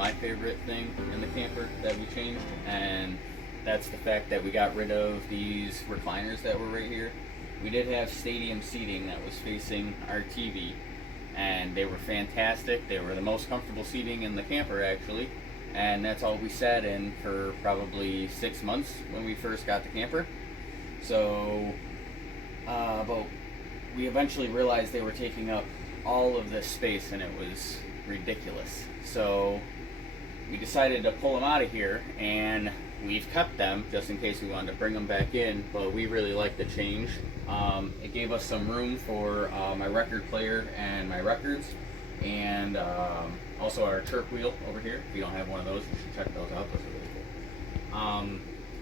my favorite thing in the camper that we changed, and that's the fact that we got rid of these recliners that were right here. We did have stadium seating that was facing our TV, and they were fantastic. They were the most comfortable seating in the camper, actually, and that's all we sat in for probably 6 months when we first got the camper. So, but we eventually realized they were taking up all of this space, and it was ridiculous. So we decided to pull them out of here, and we've kept them just in case we wanted to bring them back in, but we really like the change. It gave us some room for my record player and my records, and also our chirp wheel over here. If you don't have one of those, you should check those out. Those are really cool.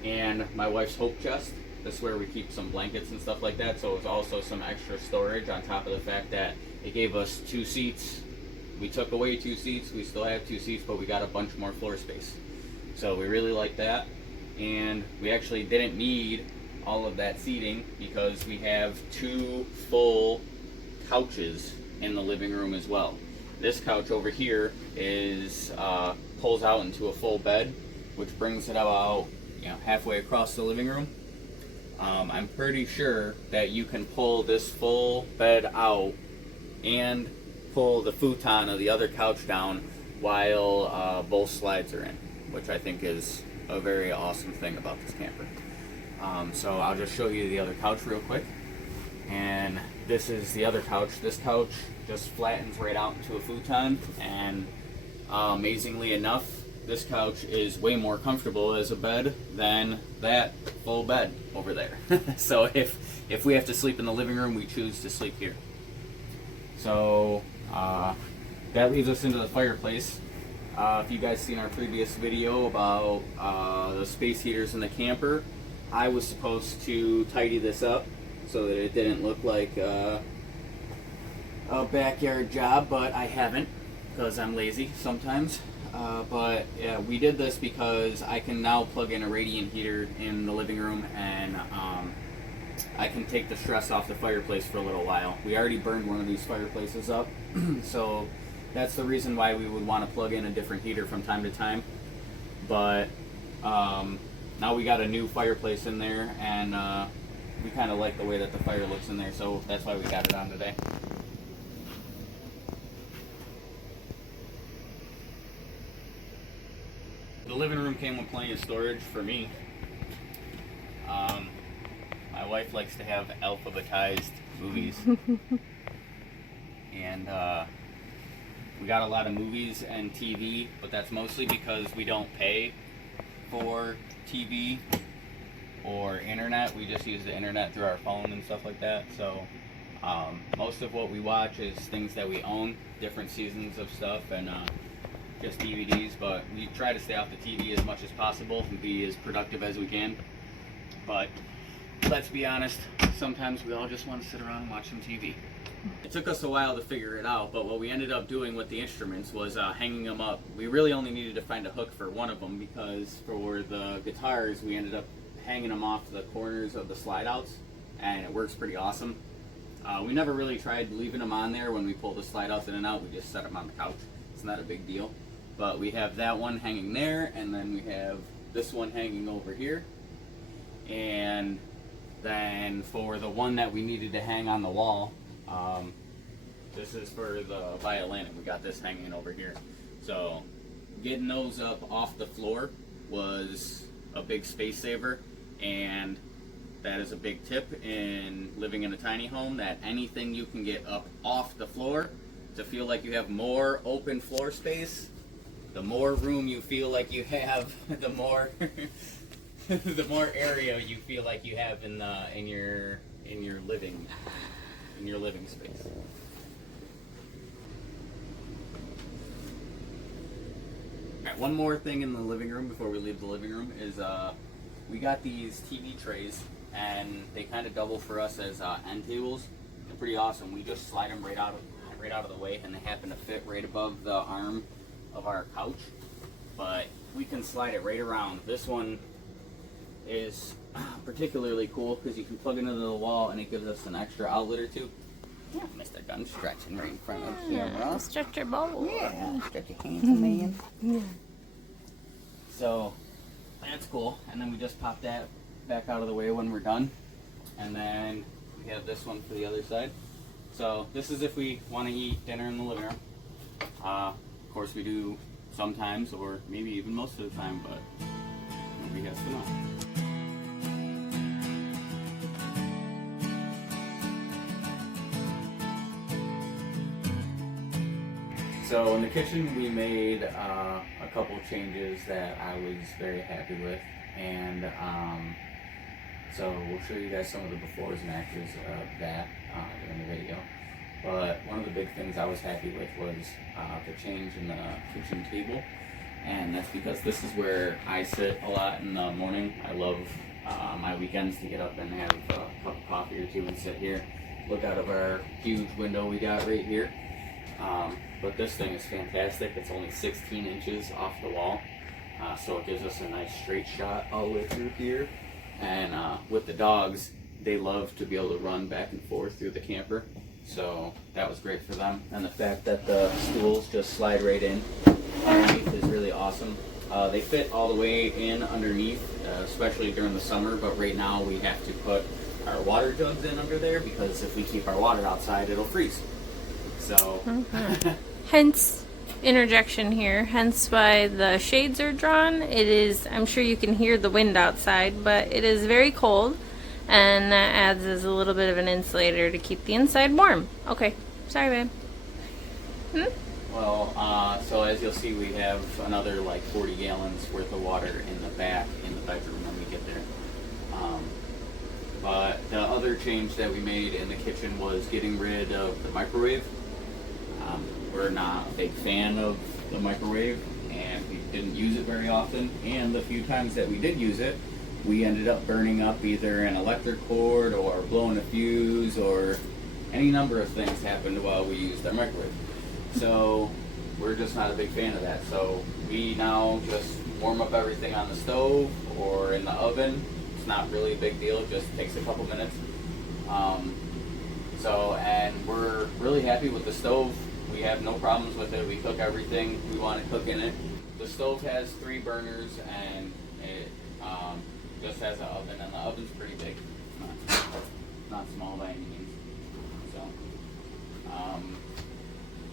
And my wife's hope chest. This is where we keep some blankets and stuff like that, so it was also some extra storage on top of the fact that it gave us 2 seats. We took away 2 seats, we still have 2 seats, but we got a bunch more floor space. So we really like that, and we actually didn't need all of that seating because we have 2 full couches in the living room as well. This couch over here is pulls out into a full bed, which brings it about halfway across the living room. I'm pretty sure that you can pull this full bed out and pull the futon of the other couch down while both slides are in, which I think is a very awesome thing about this camper. So I'll just show you the other couch real quick. And this is the other couch. This couch just flattens right out into a futon, and amazingly enough, this couch is way more comfortable as a bed than that full bed over there. So if we have to sleep in the living room, we choose to sleep here. So that leads us into the fireplace. If you guys seen our previous video about the space heaters in the camper, I was supposed to tidy this up so that it didn't look like a backyard job, but I haven't because I'm lazy sometimes. But yeah, we did this because I can now plug in a radiant heater in the living room, and I can take the stress off the fireplace for a little while. We already burned one of these fireplaces up, so that's the reason why we would want to plug in a different heater from time to time. But now we got a new fireplace in there, and we kind of like the way that the fire looks in there, so that's why we got it on today. The living room came with plenty of storage for me. My wife likes to have alphabetized movies. And we got a lot of movies and TV, but that's mostly because we don't pay for TV or internet. We just use the internet through our phone and stuff like that. So most of what we watch is things that we own, different seasons of stuff, and just DVDs, but we try to stay off the TV as much as possible and be as productive as we can. But let's be honest, sometimes we all just want to sit around and watch some TV. It took us a while to figure it out, but what we ended up doing with the instruments was hanging them up. We really only needed to find a hook for one of them, because for the guitars we ended up hanging them off the corners of the slide outs, and it works pretty awesome. We never really tried leaving them on there when we pull the slide outs in and out. We just set them on the couch. It's not a big deal. But we have that one hanging there, and then we have this one hanging over here. And then for the one that we needed to hang on the wall, this is for the violin, and we got this hanging over here. So getting those up off the floor was a big space saver, and that is a big tip in living in a tiny home, that anything you can get up off the floor to feel like you have more open floor space, the more room you feel like you have, the more the more area you feel like you have in your living space. Alright, one more thing in the living room before we leave the living room is we got these TV trays, and they kind of double for us as end tables. They're pretty awesome. We just slide them right out of the way, and they happen to fit right above the arm of our couch, but we can slide it right around. This one is particularly cool because you can plug it into the wall, and it gives us an extra outlet or two. Yeah, Mr. Gun stretching right in front of the camera. Stretch your bowl. Yeah, stretch your hands, man. Yeah. So that's cool. And then we just pop that back out of the way when we're done. And then we have this one for the other side. So this is if we want to eat dinner in the living room. Of course we do sometimes, or maybe even most of the time, but nobody has to know. So in the kitchen we made a couple changes that I was very happy with, and so we'll show you guys some of the befores and afters of that during the video. But one of the big things I was happy with was the change in the kitchen table, and that's because this is where I sit a lot in the morning. I love my weekends to get up and have a cup of coffee or two and sit here, look out of our huge window we got right here. But this thing is fantastic. It's only 16 inches off the wall, so it gives us a nice straight shot all the way through here. And with the dogs, they love to be able to run back and forth through the camper, so that was great for them. And the fact that the stools just slide right in underneath is really awesome. They fit all the way in underneath, especially during the summer, but right now we have to put our water jugs in under there because if we keep our water outside, it'll freeze. So Hence, interjection here, hence why the shades are drawn. It is, I'm sure you can hear the wind outside, but it is very cold, and that adds as a little bit of an insulator to keep the inside warm. Okay, sorry babe. Well, so as you'll see, we have another like 40 gallons worth of water in the back in the bedroom when we get there. But the other change that we made in the kitchen was getting rid of the microwave. We're not a big fan of the microwave, and we didn't use it very often, and the few times that we did use it, we ended up burning up either an electric cord or blowing a fuse, or any number of things happened while we used our microwave. So we're just not a big fan of that. So we now just warm up everything on the stove or in the oven. It's not really a big deal, it just takes a couple minutes. And we're really happy with the stove. We have no problems with it. We cook everything we want to cook in it. The stove has 3 burners, and it just has an oven, and the oven's pretty big. Not small by any means. So,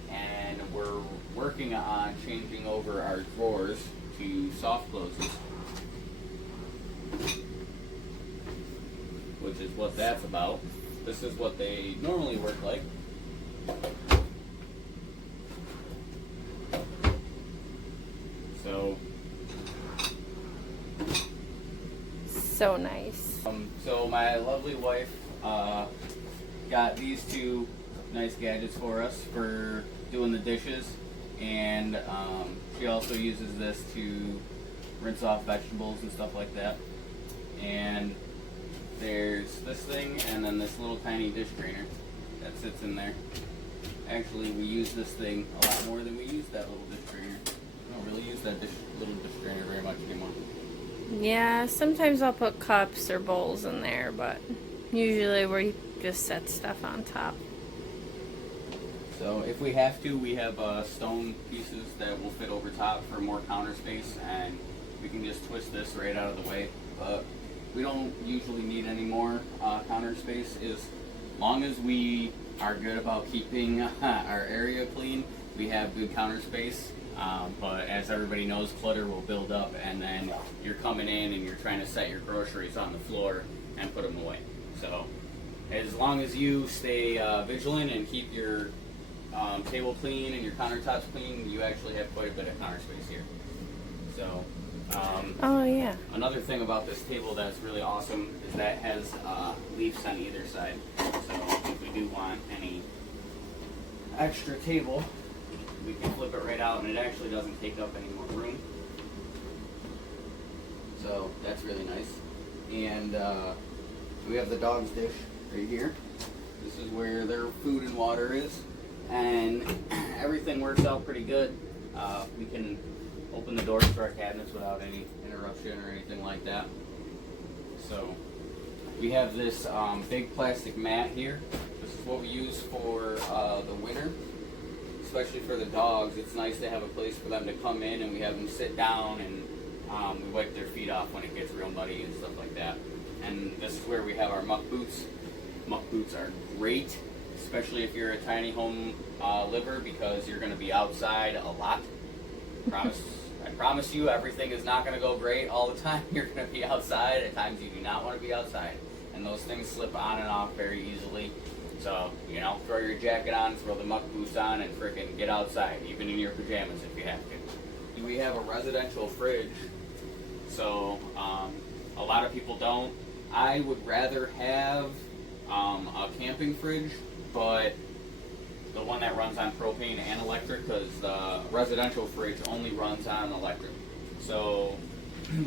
and we're working on changing over our drawers to soft closes, which is what that's about. This is what they normally work like. So nice. So my lovely wife got these 2 nice gadgets for us for doing the dishes, and she also uses this to rinse off vegetables and stuff like that. And there's this thing, and then this little tiny dish drainer that sits in there. Actually, we use this thing a lot more than we use that little dish drainer. We don't really use that little dish drainer very much anymore. Yeah, sometimes I'll put cups or bowls in there, but usually we just set stuff on top. So if we have to, we have stone pieces that will fit over top for more counter space, and we can just twist this right out of the way. But we don't usually need any more counter space. As long as we are good about keeping our area clean, we have good counter space. But as everybody knows, clutter will build up, and then you're coming in and you're trying to set your groceries on the floor and put them away. So as long as you stay vigilant and keep your table clean and your countertops clean, you actually have quite a bit of counter space here. So oh yeah. Another thing about this table that's really awesome is that it has leaves on either side. So if we do want any extra table, we can flip it right out, and it actually doesn't take up any more room. So that's really nice. And we have the dog's dish right here. This is where their food and water is, and everything works out pretty good. We can open the doors to our cabinets without any interruption or anything like that. So we have this big plastic mat here. This is what we use for the winter, especially for the dogs. It's nice to have a place for them to come in, and we have them sit down, and we wipe their feet off when it gets real muddy and stuff like that. And this is where we have our muck boots. Muck boots are great, especially if you're a tiny home liver, because you're going to be outside a lot. I promise you, everything is not going to go great all the time. You're going to be outside. At times you do not want to be outside. And those things slip on and off very easily. So, you know, throw your jacket on, throw the muck boots on, and frickin' get outside, even in your pajamas if you have to. We have a residential fridge, so a lot of people don't. I would rather have a camping fridge, but the one that runs on propane and electric, because the residential fridge only runs on electric. So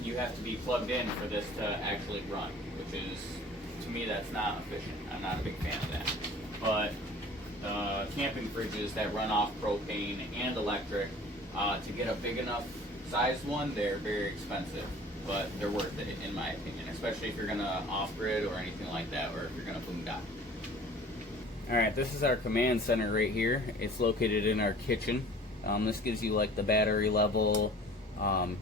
you have to be plugged in for this to actually run, which is, to me, that's not efficient. I'm not a big fan of that. But camping fridges that run off propane and electric, to get a big enough sized one, they're very expensive, but they're worth it in my opinion, especially if you're gonna off-grid or anything like that, or if you're gonna boondock. Alright, this is our command center right here. It's located in our kitchen. This gives you like the battery level,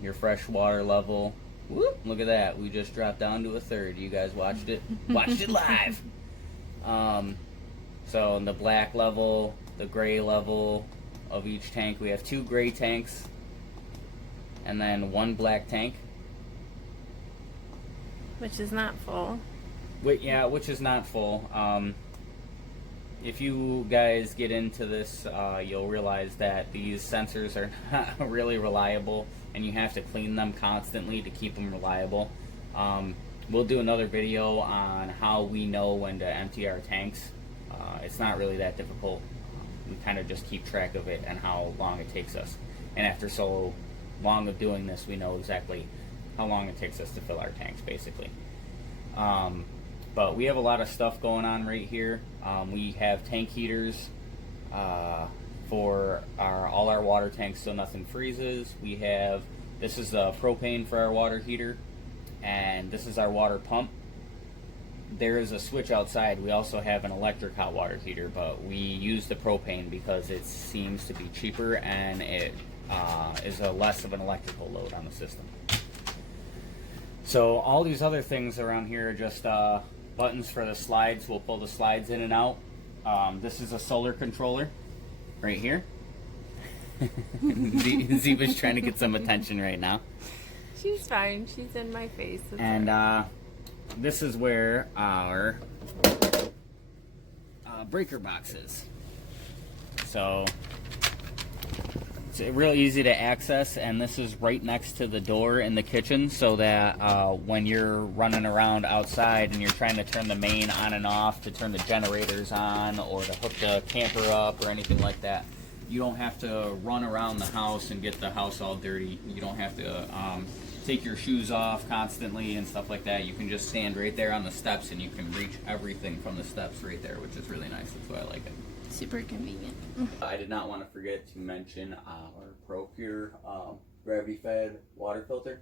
your fresh water level. Whoop, look at that. We just dropped down to a third. You guys watched it? Watched it live! So in the black level, the gray level of each tank, we have 2 gray tanks and then 1 black tank. Which is not full. Yeah, which is not full. If you guys get into this, you'll realize that these sensors are not really reliable, and you have to clean them constantly to keep them reliable. We'll do another video on how we know when to empty our tanks. It's not really that difficult. We kind of just keep track of it and how long it takes us. And after so long of doing this, we know exactly how long it takes us to fill our tanks, basically. But we have a lot of stuff going on right here. We have tank heaters for all our water tanks so nothing freezes. This is the propane for our water heater, and this is our water pump. There is a switch outside. We also have an electric hot water heater, but we use the propane because it seems to be cheaper, and it is less of an electrical load on the system. So all these other things around here are just buttons for the slides. We'll pull the slides in and out. This is a solar controller right here. Ziva's trying to get some attention right now. She's fine. She's in my face. It's and this is where our breaker box is. So it's real easy to access, and this is right next to the door in the kitchen, so that when you're running around outside and you're trying to turn the main on and off to turn the generators on or to hook the camper up or anything like that, you don't have to run around the house and get the house all dirty. You don't have to take your shoes off constantly and stuff like that. You can just stand right there on the steps, and you can reach everything from the steps right there, which is really nice. That's why I like it. super convenient. I did not want to forget to mention our Propur gravity-fed water filter.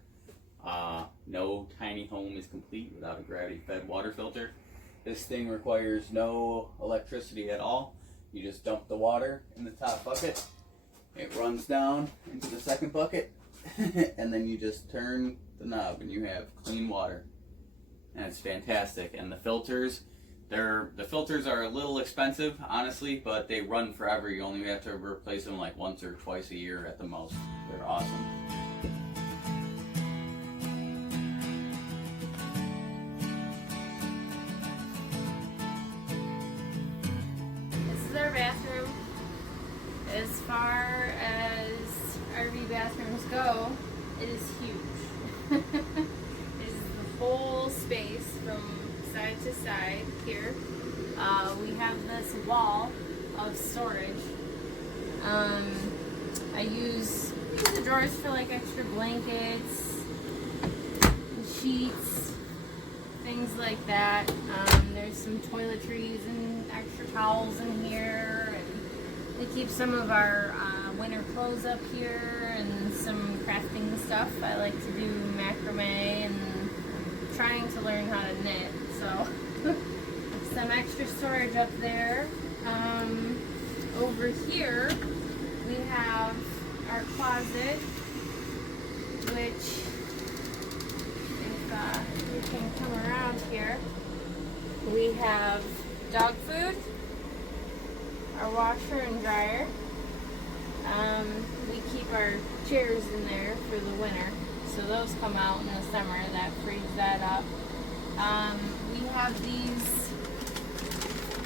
No tiny home is complete without a gravity-fed water filter. This thing requires no electricity at all. You just dump the water in the top bucket. It runs down into the second bucket, and then you just turn the knob and you have clean water. And it's fantastic. And the filters, the filters are a little expensive, honestly, but they run forever. You only have to replace them like once or twice a year at the most. They're awesome. This is our bathroom. As far as RV bathrooms go, it is huge. It is the whole space from side to side here. We have this wall of storage. I use the drawers for like extra blankets, sheets, things like that. There's some toiletries and extra towels in here, and we keep some of our winter clothes up here and some crafting stuff. I like to do macrame and I'm trying to learn how to knit, so some extra storage up there. Over here we have our closet, which if we can come around here, we have dog food, our washer and dryer. We keep our chairs in there for the winter, so those come out in the summer. That frees that up. We have these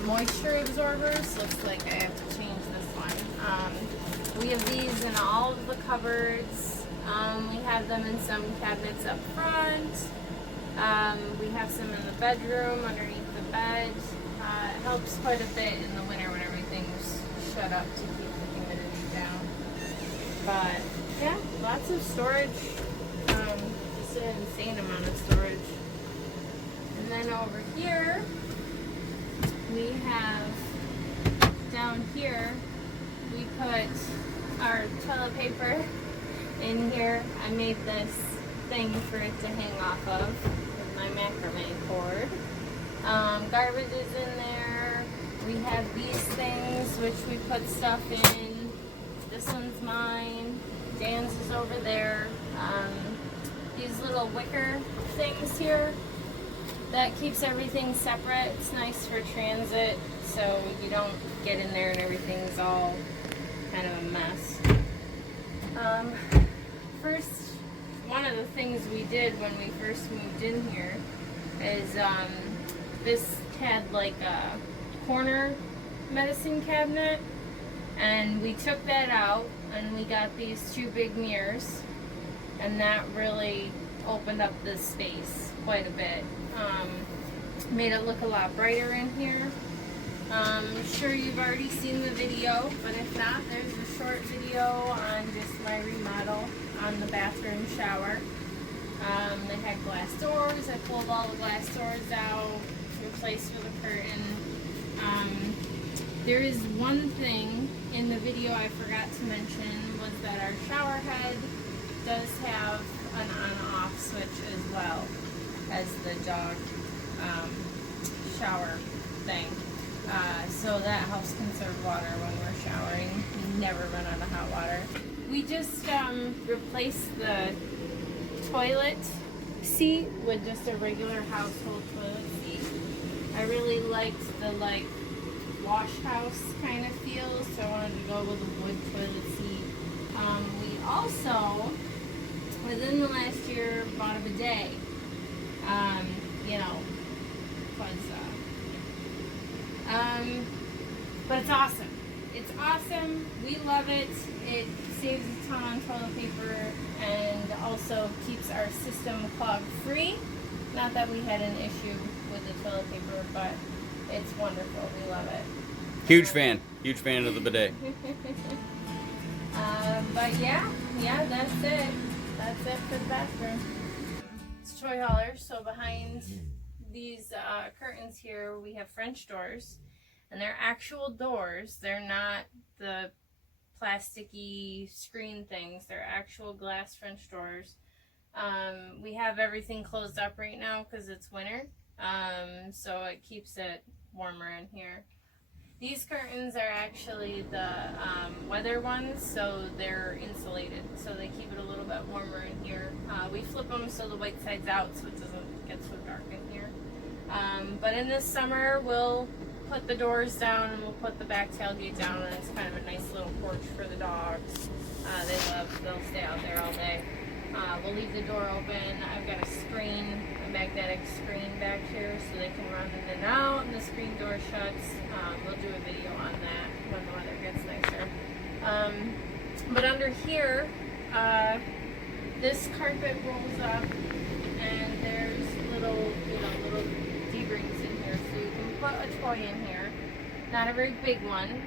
moisture absorbers. Looks like I have to change this one. We have these in all of the cupboards. We have them in some cabinets up front. We have some in the bedroom underneath the bed. It helps quite a bit in the winter when everything's shut up to keep the humidity down. But yeah, lots of storage. Just an insane amount of storage. And then over here, we have, down here, we put our toilet paper in here. I made this thing for it to hang off of with my macrame cord. Garbage is in there. We have these things which we put stuff in. This one's mine. Dan's is over there. These little wicker things here, that keeps everything separate. It's nice for transit, so you don't get in there and everything's all kind of a mess. First, one of the things we did when we first moved in here is this had like a corner medicine cabinet, and we took that out and we got these two big mirrors, and that really opened up this space quite a bit. Made it look a lot brighter in here. I'm sure you've already seen the video, but if not, there's a short video on just my remodel on the bathroom shower. They had glass doors. I pulled all the glass doors out, replaced with a curtain. There is one thing in the video I forgot to mention, was that our shower head does have an on-off switch as well as the dog shower thing. So that helps conserve water when we're showering. We never run out of hot water. We just replaced the toilet seat with just a regular household toilet seat. I really liked the wash house kind of feel, so I wanted to go with a wood toilet seat. We also, within the last year, bought a bidet. But it's awesome. It's awesome. We love it. It saves a ton on toilet paper and also keeps our system clog free. Not that we had an issue with the toilet paper, but it's wonderful. We love it. Huge fan of the bidet. But yeah, that's it. That's it for the bathroom. It's toy hauler. So behind these curtains here, we have French doors, and they're actual doors. They're not the plasticky screen things. They're actual glass French doors. We have everything closed up right now because it's winter, so it keeps it warmer in here. These curtains are actually the weather ones, so they're insulated, so they keep it a little bit warmer in here. We flip them so the white side's out so it doesn't get so dark in here. But in this summer, we'll put the doors down and we'll put the back tailgate down, and it's kind of a nice little porch for the dogs. They'll stay out there all day. We'll leave the door open. I've got a screen, a magnetic screen back here so they can run in and out, and the screen door shuts. We'll do a video on that when the weather gets nicer. But under here, this carpet rolls up, and there's little D-rings in here, so you can put a toy in here. Not a very big one.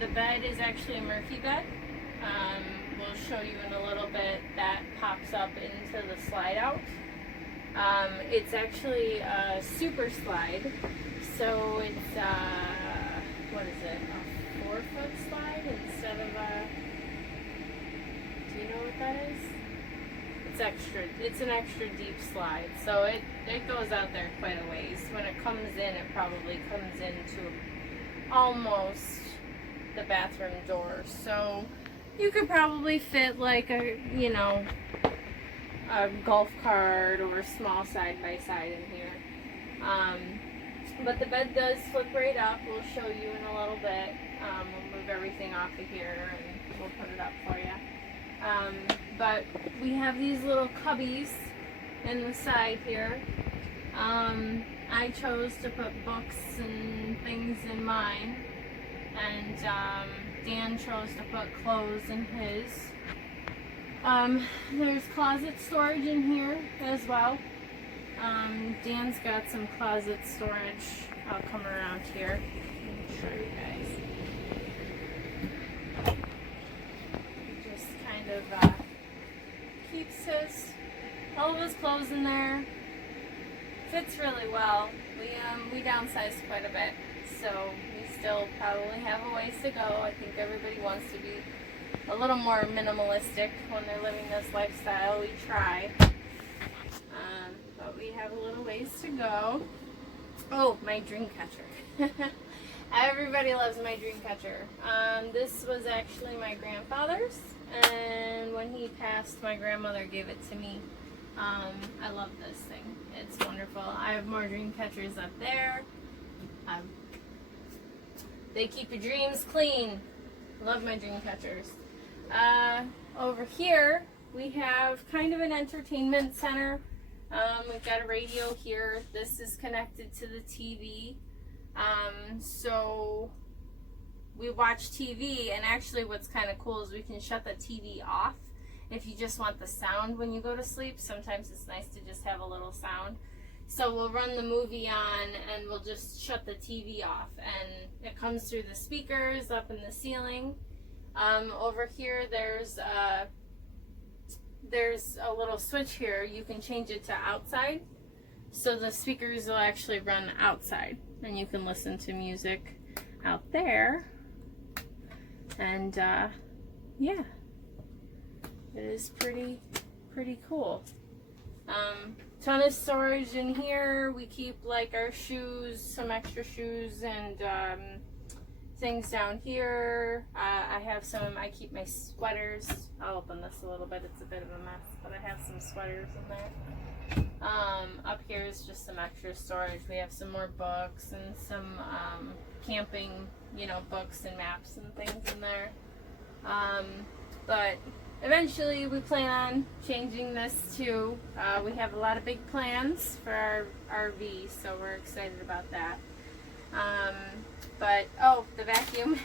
The bed is actually a Murphy bed. We'll show you in a little bit. That pops up into the slide out. It's actually a super slide, so it's what is it, a 4-foot slide instead of a, do you know what that is? It's it's an extra deep slide, so it goes out there quite a ways. When it comes in, it probably comes into almost the bathroom door, so you could probably fit like a golf cart or a small side-by-side in here. But the bed does flip right up. We'll show you in a little bit. We'll move everything off of here and we'll put it up for you. But we have these little cubbies in the side here. I chose to put books and things in mine, and Dan chose to put clothes in his. There's closet storage in here as well. Dan's got some closet storage. I'll come around here and show you guys. Just kind of keeps all of his clothes in there. Fits really well. We downsized quite a bit, so we still probably have a ways to go. I think everybody wants to be a little more minimalistic when they're living this lifestyle. We try. But we have a little ways to go. Oh, my dream catcher. Everybody loves my dream catcher. This was actually my grandfather's, and when he passed, my grandmother gave it to me. I love this thing. It's wonderful. I have more dream catchers up there. They keep your dreams clean. Love my dream catchers. Over here, we have kind of an entertainment center. We've got a radio here. This is connected to the TV. So we watch TV, and actually what's kind of cool is we can shut the TV off if you just want the sound when you go to sleep. Sometimes it's nice to just have a little sound. So we'll run the movie on and we'll just shut the TV off, and it comes through the speakers up in the ceiling. Over here there's a little switch here. You can change it to outside, so the speakers will actually run outside and you can listen to music out there. And yeah, it is pretty cool. Ton of storage in here. We keep like our shoes, some extra shoes, and things down here. I keep my sweaters. I'll open this a little bit. It's a bit of a mess, but I have some sweaters in there. Up here is just some extra storage. We have some more books and some camping, books and maps and things in there. But eventually we plan on changing this too. We have a lot of big plans for our RV, so we're excited about that. But the vacuum.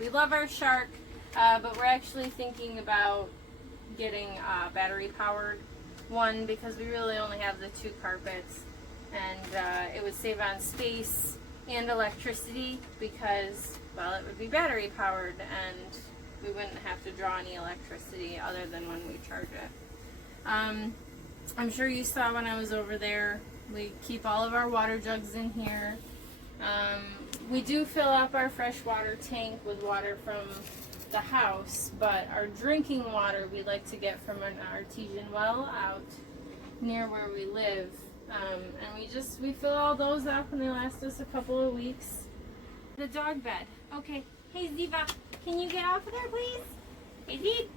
We love our Shark, but we're actually thinking about getting a battery powered one, because we really only have the 2 carpets, and it would save on space and electricity, because, well, it would be battery powered and we wouldn't have to draw any electricity other than when we charge it. I'm sure you saw when I was over there, we keep all of our water jugs in here. We do fill up our freshwater tank with water from the house, but our drinking water we like to get from an artesian well out near where we live. And we fill all those up, and they last us a couple of weeks. The dog bed. Okay. Hey, Ziva, can you get off of there, please? Hey,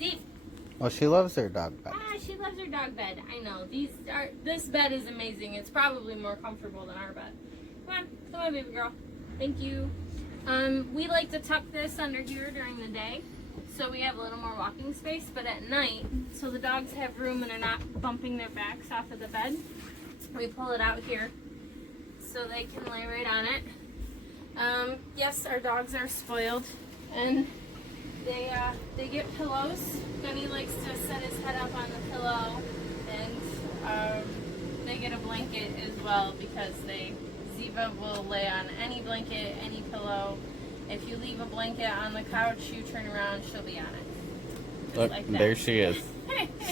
Ziv. Well, she loves her dog bed. She loves her dog bed. I know. This bed is amazing. It's probably more comfortable than our bed. Come on, baby girl. Thank you. We like to tuck this under here during the day, so we have a little more walking space, but at night, so the dogs have room and are not bumping their backs off of the bed, we pull it out here so they can lay right on it. Yes, our dogs are spoiled, and they get pillows. Gunny likes to set his head up on the pillow, and they get a blanket as well, because Ziva will lay on any blanket, any pillow. If you leave a blanket on the couch, you turn around, she'll be on it. Just look, like that. there she is.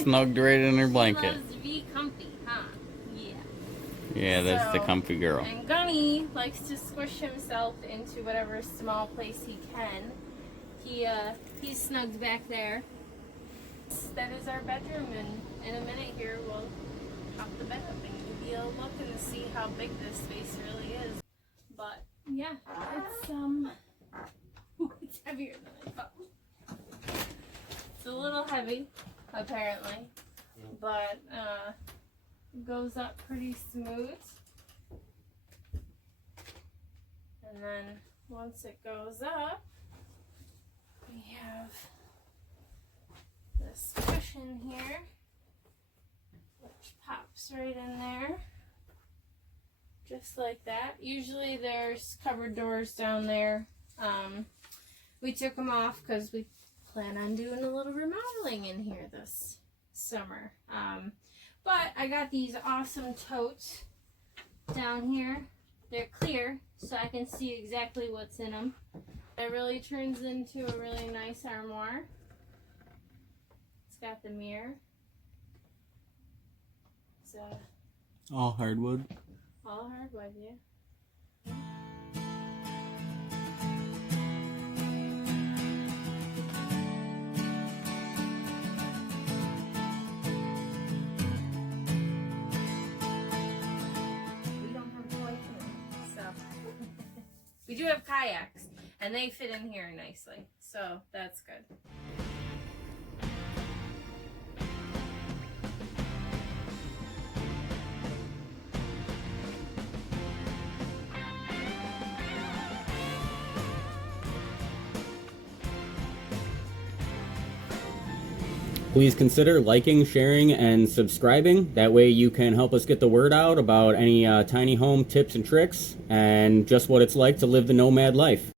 Snugged right in her blanket. She loves to be comfy, huh? Yeah. Yeah, that's the comfy girl. And Gunny likes to squish himself into whatever small place he can. He's snugged back there. That is our bedroom, and in a minute here we'll pop the bed up and give you a look and see how big this space really is. But yeah, it's heavier than I thought. It's a little heavy, apparently, but it goes up pretty smooth. And then once it goes up, we have this cushion here, which pops right in there, just like that. Usually there's cupboard doors down there. We took them off because we plan on doing a little remodeling in here this summer. But I got these awesome totes down here. They're clear, so I can see exactly what's in them. It really turns into a really nice armoire. It's got the mirror. It's all hardwood. all hardwood, yeah. We do have kayaks, and they fit in here nicely, so that's good. Please consider liking, sharing, and subscribing. That way you can help us get the word out about any tiny home tips and tricks and just what it's like to live the nomad life.